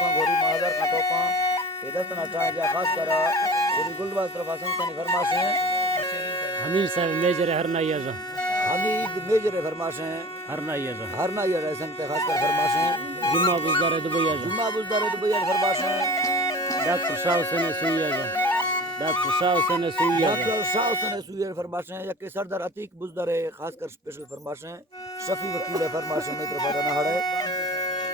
टोका गोरी महादर का टोका इधर नटा जा खास कर पूरी गुलबाज तरफ हसन तनी फरमाश है हमीद साहब मेजर हरनाइया जा हमीद मेजर फरमाश है हरनाइया जा हरनाइया रहसन पे खास कर फरमाश है जुम्मा बुजदार दुबैया जा जुम्मा बुजदार दुबैया फरमाश है डॉक्टर शाह हुसैन सुइया जा डॉक्टर शाह हुसैन सुइया जा डॉक्टर शाह हुसैन सुइया फरमाश है या के सरदार अतीक बुजदार खास कर स्पेशल फरमाश है शफी वकील फरमाश में तरफ ना हड़े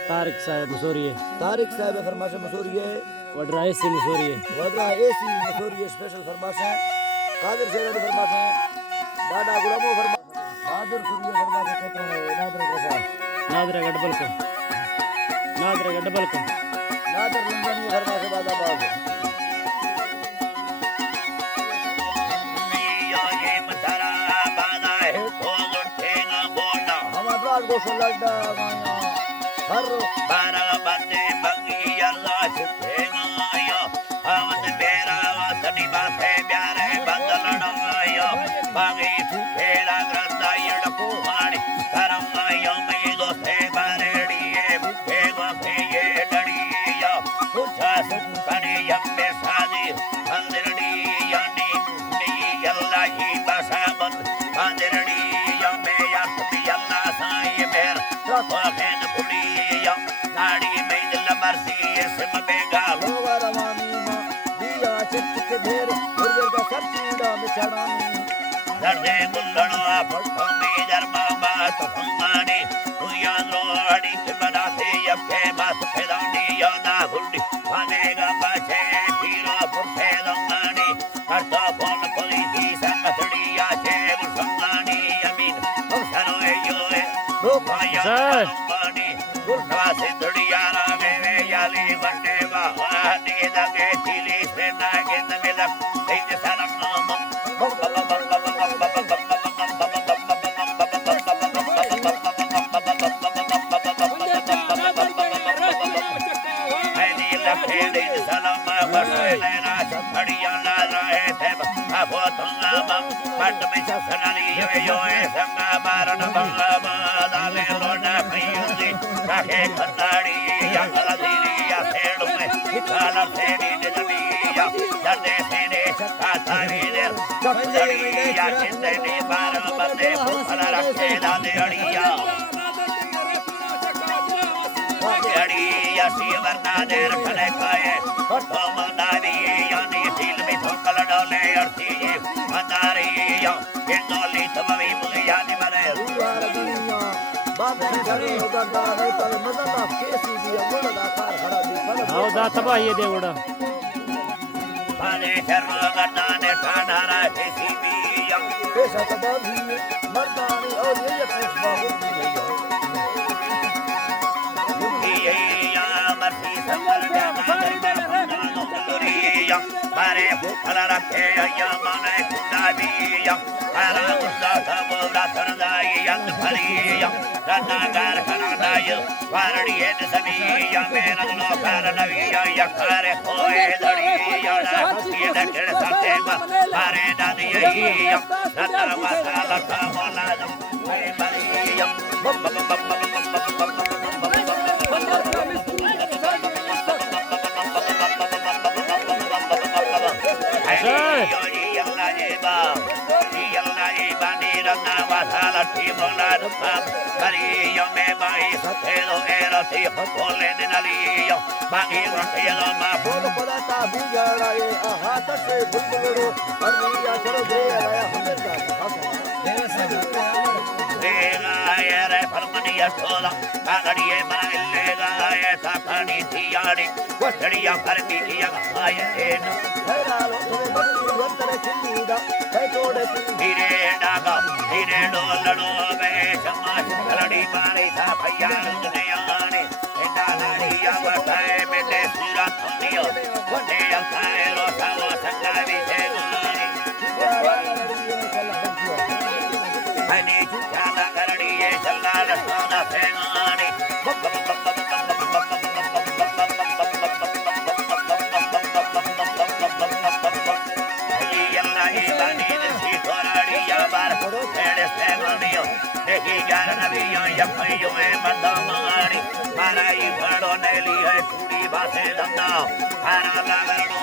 तारिक साहब मसूरी तारिक साहब फरमाश मसूरी वडरा एसी मसूरी वडरा एसी मसूरी स्पेशल फरमाश है कादिर शेरानी फरमाश है दादा गुलामो फरमाश कादिर सूर्य फरमाश कहते हैं नादर गडबल को नादर लंदनी फरमाश बादा बाग ये मथरा बादा है तो लुटेगा बोना हम अदराज को लड्डा गाया हर बारा बंदे बंगी अल्लाह सुखेगा या हमद मेरा वासनी बाथे प्यारे बदलना या बागी सुखेरा ग्रंदा यड़को हाड़ी करम या मैं दो से बारेड़ी ये भूखे वाफे ये डड़ी या पूछा सुखने यम्मे सादी अंदरड़ी यानी मुनी अल्लाह ही बसाबन अंदरड़ी या मैं यासबी अल्लाह साईं मेर रफ़ान फुड़ी नाड़ी में दिल मर्सी इसम बेगा लोवर वानी मां दिया चित के ढेर गुरगर का सर चूड़ा में चढ़ानी दर्दे गुल्लनो फटो में जरमा बात फंगानी तू याद रोड़ी के बनाते यके बात फेदानी यादा गुंडी खानेगा बाचे पीरो फुरसे दंगानी करता फोन पुलिस संगठड़ी आचे गुसंगानी अमीन हम सरोए योए लोकाया गुरवा से दुनिया रागे वे याली वंडे वाहानी दगे चिली से नागे नमिला इन सनम नाम हैनी लखे इन सनम बसले ना छड़िया ना रहे थे अब तुम मट में छसनाली यो संगा मारन बंगा दाले लोना भैयुदी राखे खताड़ी या हलदीरी या सेड़ में काला सेड़ी जमीया दर्दे सेने छकातारी दे चढ़ी या चिंदे बार बंदे फला रखे दादे अड़िया अड़िया सीवर नादे रखने खाए तो मनारी यानी दिल में ठोकर डाले अर्थी अंधारी या इंदोली तमवी मुगिया नि मरे रुवार दुनिया बाबे घरे उगदा है पर मददा केसी भी मुड़दा कार खड़ा भी फल आओ दा तबा ये दे उड़ा पाने शर्म गदा ने ठाडारा केसी भी या पैसा तबा भी मर्दानी और ये कुछ बहुत नहीं है या मर्सी सफर या मारे भूखला रखे या माने कुंडाबिया हरा गुंडा सबोरा सरदाई यंग फरिया रनागार खनादाय वारड़ी है सभी या मेरा नो कर नविया या करे होए धड़ी या ये दक्षिण साथे मारे दादी या रतर मसाला का बोला मेरे बलिया बम बम बम बम Mario me vai satelo era ti hole dinaliyo bangi rotelo ma bodo podata bigara ye ahat se bulbulu arniya chalo de aya hamda ye re farmaniya tola agadiye manillega ye takani tiyadi wastariya farmi kiya aye en heralo de bakku wantare chindida kai tode dire daga dire dolado be chamash ladi mari tha bhaiya duniyane endalari yavatai mele sira thoniyo wade akai ro sawo sangavi se gulani ani chukala garadiye chalala sona phenani Para la